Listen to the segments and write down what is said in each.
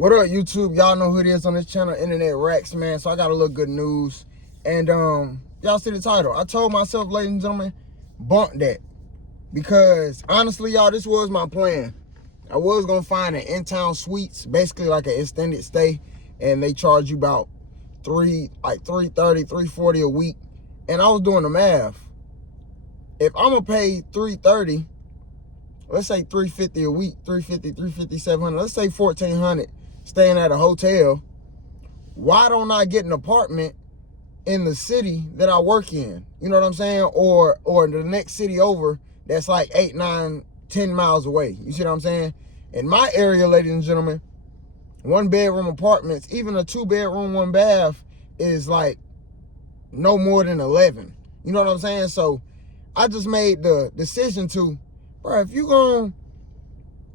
What up, YouTube? Y'all know who it is on this channel, Internet Racks, man. So I got a little good news. And y'all see the title. I told myself, ladies and gentlemen, bump that. Because honestly, y'all, this was my plan. I was gonna find an in-town suites, basically like an extended stay, and they charge you about $330, $340 a week. And I was doing the math. If I'm gonna pay $330, let's say $350 a week, $350, $700, let's say $1,400 staying at a hotel, why don't I get an apartment in the city that I work in? You know what I'm saying? Or the next city over that's like 8, 9, 10 miles away. You see what I'm saying? In my area, ladies and gentlemen, 1-bedroom apartments, even a 2-bedroom, 1 bath is like no more than 11. You know what I'm saying? So I just made the decision to, bro, if you gonna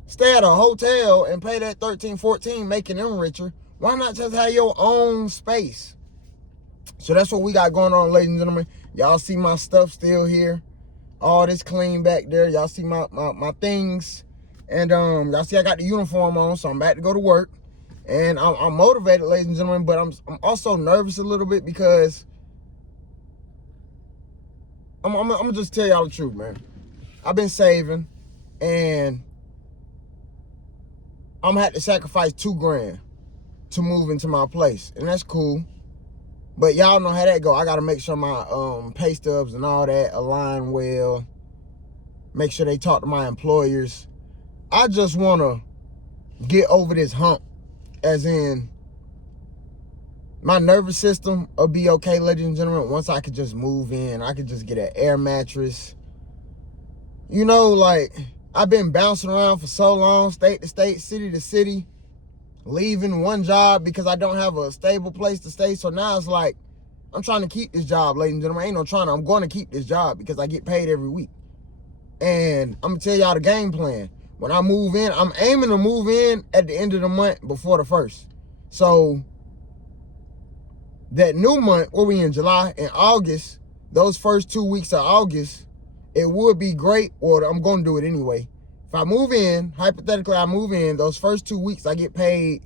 stay at a hotel and pay that 13, 14, making them richer, why not just have your own space? So that's what we got going on, ladies and gentlemen. Y'all see my stuff still here. All this clean back there. Y'all see my things. And y'all see I got the uniform on, so I'm about to go to work. And I'm motivated, ladies and gentlemen, but I'm also nervous a little bit because I'm gonna just tell y'all the truth, man. I've been saving, and I'm gonna have to sacrifice $2,000 to move into my place, and that's cool. But y'all know how that go. I gotta make sure my pay stubs and all that align well. Make sure they talk to my employers. I just wanna get over this hump, as in my nervous system will be okay, ladies and gentlemen, once I could just move in. I could just get an air mattress. You know, like, I've been bouncing around for so long, state to state, city to city, leaving one job because I don't have a stable place to stay. So now it's like, I'm trying to keep this job, ladies and gentlemen. Ain't no trying to. I'm going to keep this job because I get paid every week. And I'm going to tell y'all the game plan. When I move in, I'm aiming to move in at the end of the month before the 1st. So that new month, what we in, July and August, those first 2 weeks of August, it would be great, or I'm going to do it anyway. If I move in, hypothetically, I move in, those first 2 weeks, I get paid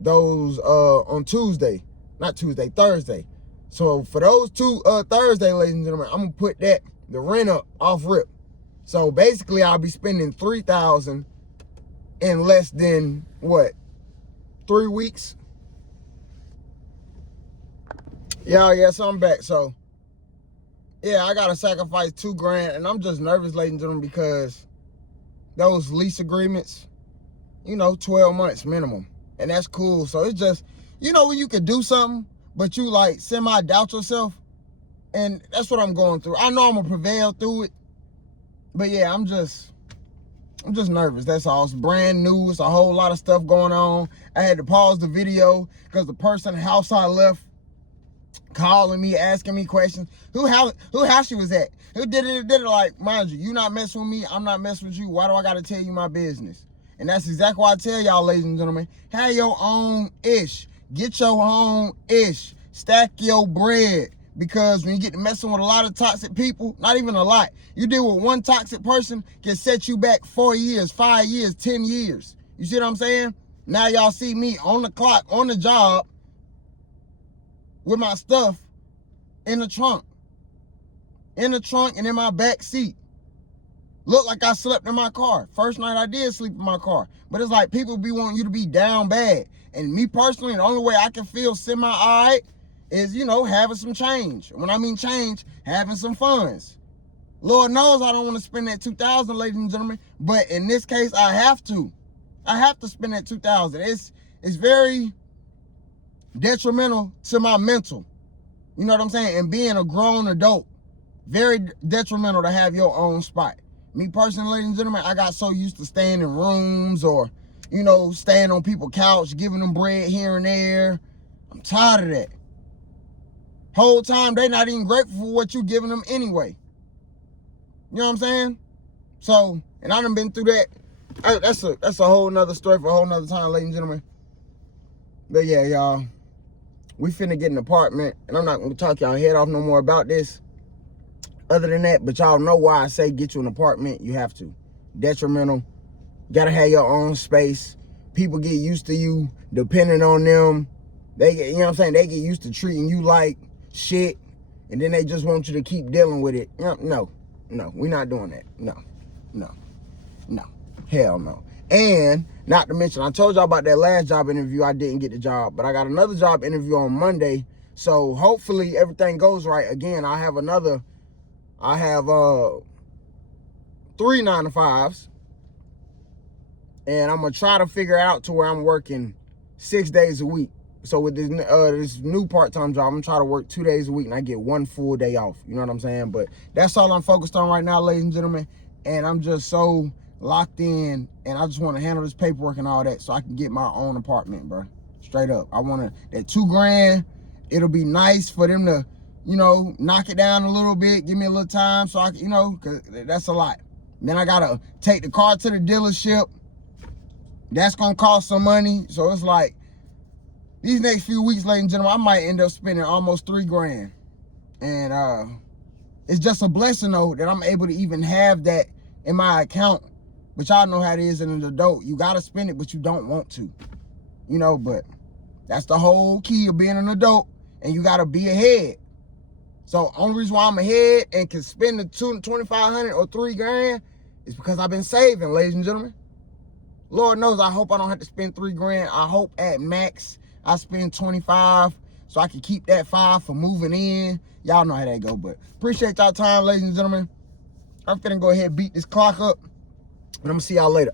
those on Tuesday. Not Tuesday, Thursday. So for those two Thursday, ladies and gentlemen, I'm going to put the rent up off rip. So basically, I'll be spending $3,000 in less than, what, 3 weeks? Yeah, so I'm back. So, yeah, I got to sacrifice $2,000, and I'm just nervous, ladies and gentlemen, because those lease agreements, 12 months minimum, and that's cool. So it's just, when you could do something, but you like semi-doubt yourself, and that's what I'm going through. I know I'm going to prevail through it, but yeah, I'm just nervous. That's all. It's brand new. It's a whole lot of stuff going on. I had to pause the video because the person house I left calling me, asking me questions. Who house you was at? Who did it? Like, mind you not messing with me. I'm not messing with you. Why do I got to tell you my business? And that's exactly why I tell y'all, ladies and gentlemen, have your own ish. Get your own ish. Stack your bread. Because when you get to messing with a lot of toxic people, not even a lot, you deal with one toxic person, can set you back 4 years, 5 years, 10 years. You see what I'm saying? Now y'all see me on the clock, on the job, with my stuff in the trunk. In the trunk and in my back seat. Look like I slept in my car. First night I did sleep in my car. But it's like people be wanting you to be down bad. And me personally, the only way I can feel semi-alright is, having some change. When I mean change, having some funds. Lord knows I don't want to spend that $2,000, ladies and gentlemen. But in this case, I have to. I have to spend that $2,000. It's very detrimental to my mental. You know what I'm saying? And being a grown adult, very detrimental to have your own spot. Me personally, ladies and gentlemen, I got so used to staying in rooms or, staying on people's couch, giving them bread here and there. I'm tired of that. Whole time, they not even grateful for what you giving them anyway. You know what I'm saying? So, and I done been through that. That's a whole nother story for a whole nother time, ladies and gentlemen. But yeah, y'all, we finna get an apartment, and I'm not gonna talk y'all head off no more about this. Other than that, but y'all know why I say get you an apartment. You have to. Detrimental. Gotta have your own space. people get used to you depending on them. They get, you know what I'm saying? They get used to treating you like shit, and then they just want you to keep dealing with it. No, we're not doing that. No, hell no. And not to mention, I told y'all about that last job interview. I didn't get the job, but I got another job interview on Monday. So hopefully everything goes right. Again, I have 3 9-to-5s, and I'm gonna try to figure out to where I'm working 6 days a week. So with this new part-time job, I'm gonna try to work 2 days a week and I get 1 full day off. You know what I'm saying? But that's all I'm focused on right now, ladies and gentlemen. And I'm just so locked in, and I just want to handle this paperwork and all that so I can get my own apartment, bro. Straight up. I want that $2 grand. It'll be nice for them to, you know, knock it down a little bit, give me a little time so I can, you know, because that's a lot. Then I gotta take the car to the dealership. That's gonna cost some money. So it's like, these next few weeks, ladies and gentlemen, I might end up spending almost $3 grand. And it's just a blessing, though, that I'm able to even have that in my account. But y'all know how it is in an adult. You got to spend it, but you don't want to. You know, but that's the whole key of being an adult. And you got to be ahead. So only reason why I'm ahead and can spend the $2,500 or $3 grand is because I've been saving, ladies and gentlemen. Lord knows, I hope I don't have to spend $3 grand. I hope at max I spend 25 so I can keep that 5 for moving in. Y'all know how that go, but appreciate y'all time, ladies and gentlemen. I'm finna go ahead and beat this clock up, and I'm gonna see y'all later.